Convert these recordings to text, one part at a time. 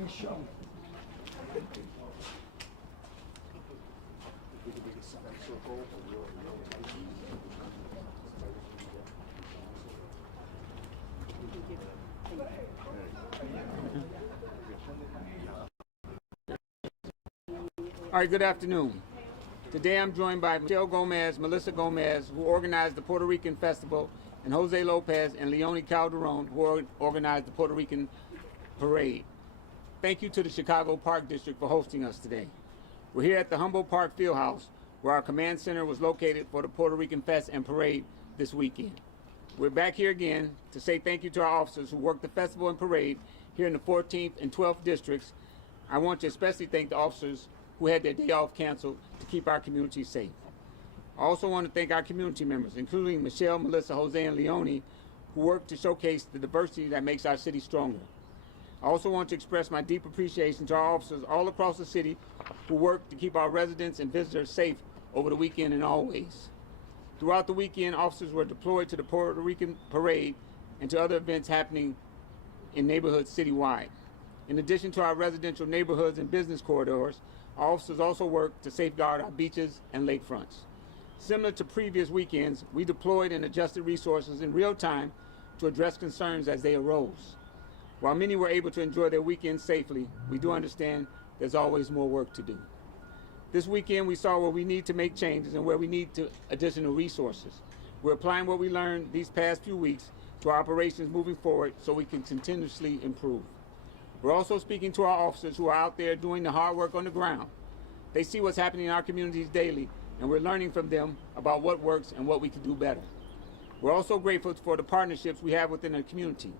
Michelle. All right, good afternoon. Today I'm joined by Michelle Gomez, Melissa Gomez, who organized the Puerto Rican Festival, and Jose Lopez and Leone Calderon, who organized the Puerto Rican Parade. Thank you to the Chicago Park District for hosting us today. We're here at the Humboldt Park Fieldhouse, where our command center was located for the Puerto Rican Fest and Parade this weekend. We're back here again to say thank you to our officers who worked the festival and parade here in the 14th and 12th districts. I want to especially thank the officers who had their day off canceled to keep our community safe. I also want to thank our community members, including Michelle, Melissa, Jose, and Leone, who worked to showcase the diversity that makes our city stronger. I also want to express my deep appreciation to our officers all across the city who worked to keep our residents and visitors safe over the weekend and always. Throughout the weekend, officers were deployed to the Puerto Rican Parade and to other events happening in neighborhoods citywide. In addition to our residential neighborhoods and business corridors, our officers also work to safeguard our beaches and lakefronts. Similar to previous weekends, we deployed and adjusted resources in real time to address concerns as they arose. While many were able to enjoy their weekend safely, we do understand there's always more work to do. This weekend, we saw where we need to make changes and where we need additional resources. We're applying what we learned these past few weeks to our operations moving forward so we can continuously improve. We're also speaking to our officers who are out there doing the hard work on the ground. They see what's happening in our communities daily, and we're learning from them about what works and what we can do better. We're also grateful for the partnerships we have within the community.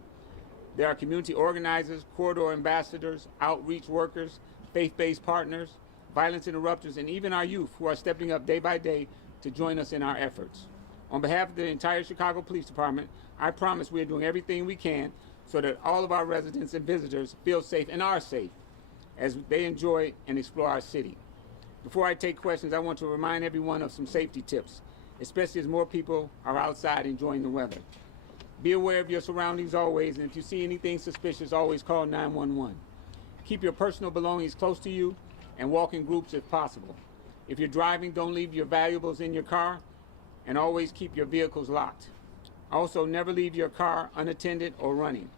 There are community organizers, corridor ambassadors, outreach workers, faith-based partners, violence interrupters, and even our youth who are stepping up day by day to join us in our efforts. On behalf of the entire Chicago Police Department, I promise we are doing everything we can so that all of our residents and visitors feel safe and are safe as they enjoy and explore our city. Before I take questions, I want to remind everyone of some safety tips, especially as more people are outside enjoying the weather. Be aware of your surroundings always, and if you see anything suspicious, always call 911. Keep your personal belongings close to you and walk in groups if possible. If you're driving, don't leave your valuables in your car, and always keep your vehicles locked. Also, never leave your car unattended or running.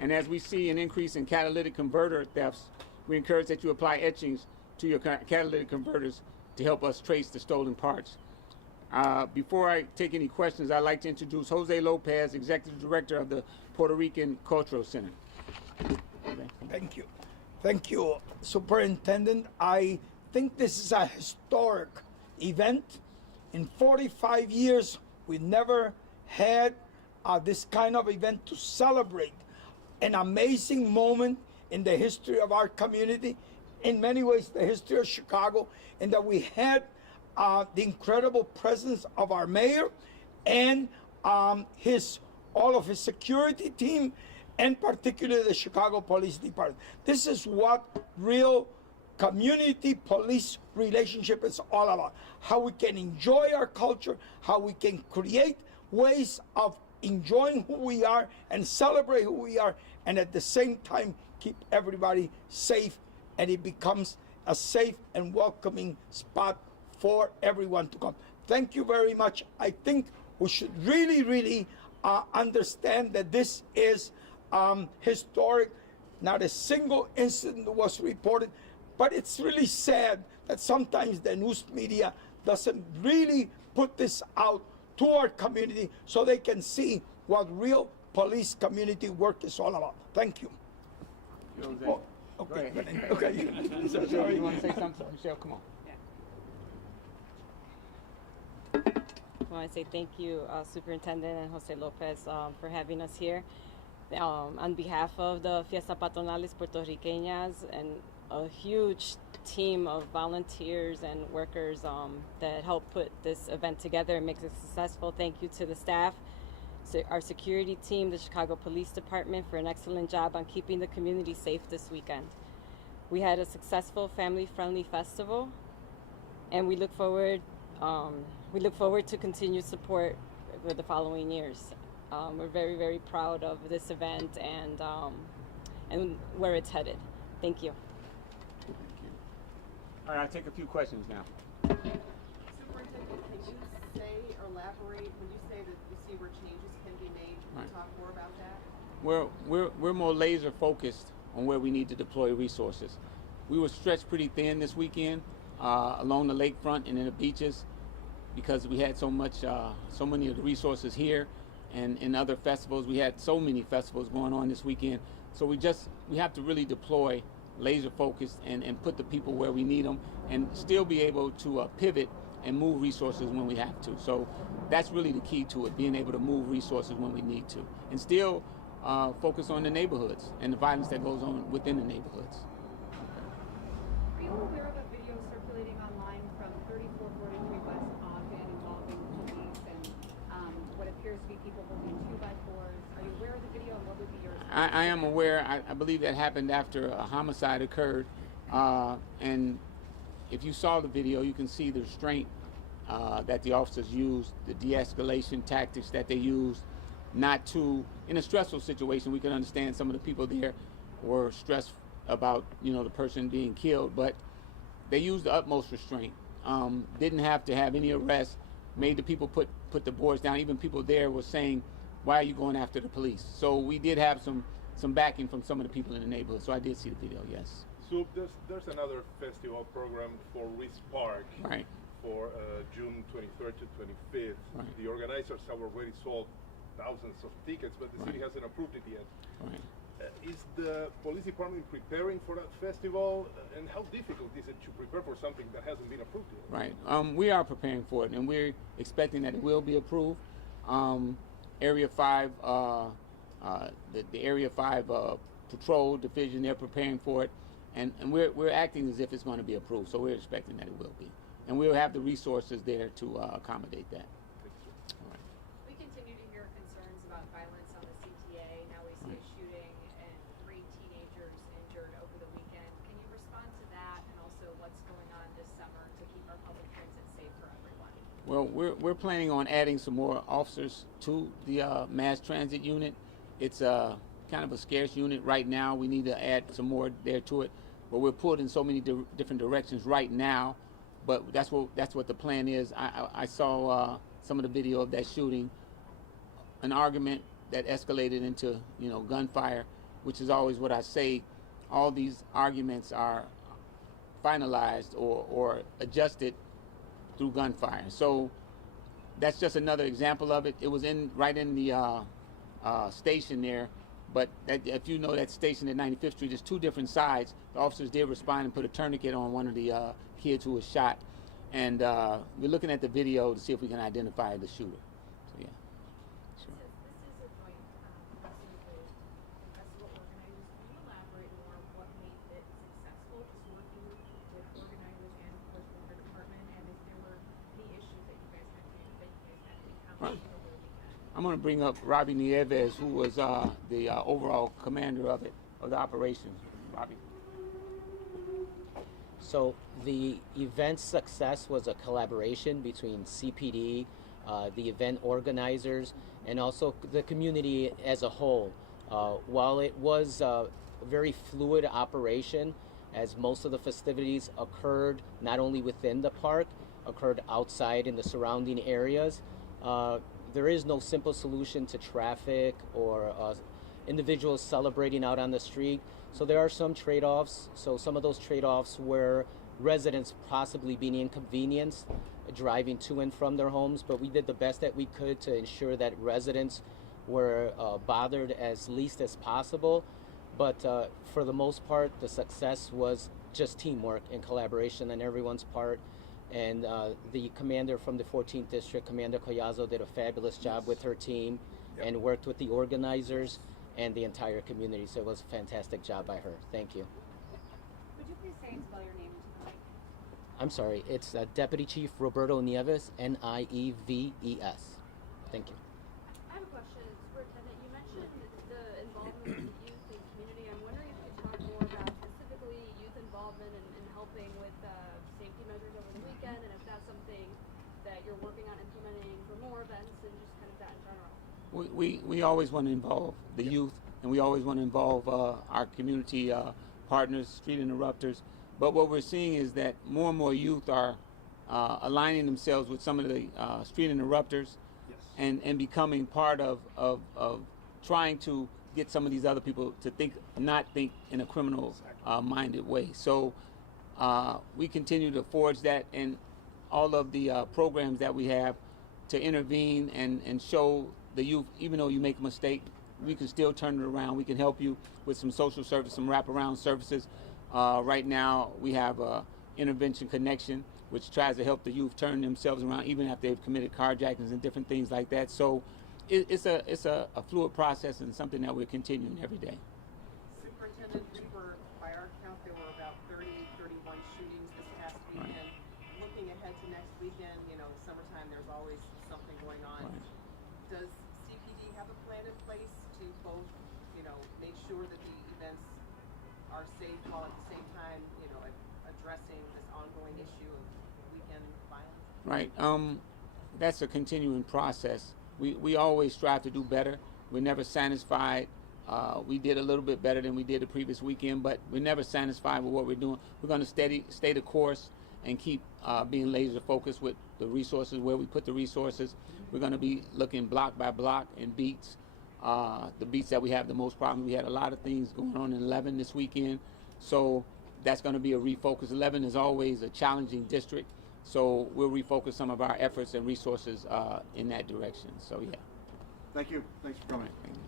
And as we see an increase in catalytic converter thefts, we encourage that you apply etchings to your catalytic converters to help us trace the stolen parts. Before I take any questions, I'd like to introduce Jose Lopez, Executive Director of the Puerto Rican Cultural Center. Thank you. Thank you, Superintendent. I think this is a historic event. In 45 years, we never had this kind of event to celebrate an amazing moment in the history of our community, in many ways the history of Chicago, and that we had the incredible presence of our mayor and all of his security team, and particularly the Chicago Police Department. This is what real community police relationship is all about. How we can enjoy our culture, how we can create ways of enjoying who we are and celebrate who we are, and at the same time keep everybody safe, and it becomes a safe and welcoming spot for everyone to come. Thank you very much. I think we should really understand that this is historic. Not a single incident was reported, but it's really sad that sometimes the news media doesn't really put this out to our community so they can see what real police community work is all about. Thank you. Oh, okay. Okay. Sorry. You want to say something? Michelle, come on. I want to say thank you, Superintendent and Jose Lopez, for having us here. On behalf of the Fiesta Patronales Puerto Riqueñas and a huge team of volunteers and workers that helped put this event together and make it successful. Thank you to the staff, our security team, the Chicago Police Department, for an excellent job on keeping the community safe this weekend. We had a successful family-friendly festival, and we look forward to continued support for the following years. We're very proud of this event and where it's headed. Thank you. Thank you. All right, I'll take a few questions now. Superintendent, can you say or elaborate when you say that you see where changes can be made? Can you talk more about that? We're more laser focused on where we need to deploy resources. We were stretched pretty thin this weekend along the lakefront and in the beaches because we had so many of the resources here and in other festivals. We had so many festivals going on this weekend. So we have to really deploy laser focused and put the people where we need them and still be able to pivot and move resources when we have to. So that's really the key to it, being able to move resources when we need to and still focus on the neighborhoods and the violence that goes on within the neighborhoods. Are you aware of a video circulating online from 3443 West Ogden involving police and what appears to be people holding 2x4s? Are you aware of the video and what would be your response? I am aware. I believe that happened after a homicide occurred. And if you saw the video, you can see the restraint that the officers used, the de-escalation tactics that they used, not to, in a stressful situation, we can understand some of the people there were stressed about, the person being killed, but they used the utmost restraint. Didn't have to have any arrest, made the people put the boards down. Even people there were saying, why are you going after the police? So we did have some backing from some of the people in the neighborhood. So I did see the video, yes. So there's another festival program for Reese Park Right. for June 23rd to 25th. Right. The organizers have already sold thousands of tickets, but the city hasn't approved it yet. Right. Is the police department preparing for that festival? And how difficult is it to prepare for something that hasn't been approved yet? Right. We are preparing for it, and we're expecting that it will be approved. Area 5, the Area 5 patrol division, they're preparing for it, and we're acting as if it's going to be approved. So we're expecting that it will be, and we'll have the resources there to accommodate that. All right. We continue to hear concerns about violence on the CTA. Now we see a shooting and 3 teenagers injured over the weekend. Can you respond to that and also what's going on this summer to keep our public transit safe for everyone? Well, we're planning on adding some more officers to the mass transit unit. It's kind of a scarce unit right now. We need to add some more there to it, but we're pulled in so many different directions right now. But that's what the plan is. I saw some of the video of that shooting, an argument that escalated into gunfire, which is always what I say. All these arguments are finalized or adjusted through gunfire. So that's just another example of it. It was right in the station there, but if you know that station at 95th Street, there's 2 different sides. The officers did respond and put a tourniquet on one of the kids who was shot, and we're looking at the video to see if we can identify the shooter. So yeah. Sure. This is a joint festival with the festival organizers. Can you elaborate more on what made it successful, just working with organizers and of course the fire department, and if there were any issues that you guys had to encounter over the weekend? I'm going to bring up Robbie Nieves, who was the overall commander of the operation. Robbie. So the event's success was a collaboration between CPD, the event organizers, and also the community as a whole. While it was a very fluid operation, as most of the festivities occurred not only within the park, occurred outside in the surrounding areas, there is no simple solution to traffic or individuals celebrating out on the street. So there are some trade-offs. So some of those trade-offs were residents possibly being inconvenienced driving to and from their homes, but we did the best that we could to ensure that residents were bothered as least as possible. But for the most part, the success was just teamwork and collaboration on everyone's part. And the commander from the 14th District, Commander Collazo, did a fabulous job with her team and worked with the organizers and the entire community. So it was a fantastic job by her. Thank you. Would you please say and spell your name into the mic? I'm sorry, it's Deputy Chief Roberto Nieves, Nieves. Thank you. I have a question, Superintendent. You mentioned the involvement of the youth and community. I'm wondering if you could talk more about specifically youth involvement and helping with safety measures over the weekend, and if that's something that you're working on implementing for more events and just kind of that in general. We always want to involve the youth, and we always want to involve our community partners, street interrupters. But what we're seeing is that more and more youth are aligning themselves with some of the street interrupters, Yes. and becoming part of trying to get some of these other people to not think in a criminal minded way. So we continue to forge that, and all of the programs that we have to intervene and show the youth, even though you make a mistake, we can still turn it around. We can help you with some social service, some wraparound services. Right now we have Intervention Connection, which tries to help the youth turn themselves around even after they've committed carjackings and different things like that. So it's a fluid process and something that we're continuing every day. Superintendent, by our count, there were about 31 shootings this past weekend. Right. Looking ahead to next weekend, summertime, there's always something going on. Right. Does CPD have a plan in place to both, make sure that the events are safe while at the same time, addressing this ongoing issue of weekend violence? Right. That's a continuing process. We always strive to do better. We're never satisfied. We did a little bit better than we did the previous weekend, but we're never satisfied with what we're doing. We're going to stay the course and keep being laser focused with the resources, where we put the resources. We're going to be looking block by block and beats. The beats that we have the most problems. We had a lot of things going on in 11 this weekend, so that's going to be a refocus. 11 is always a challenging district, so we'll refocus some of our efforts and resources in that direction. So yeah. Thank you. Thanks for coming. All right, thank you.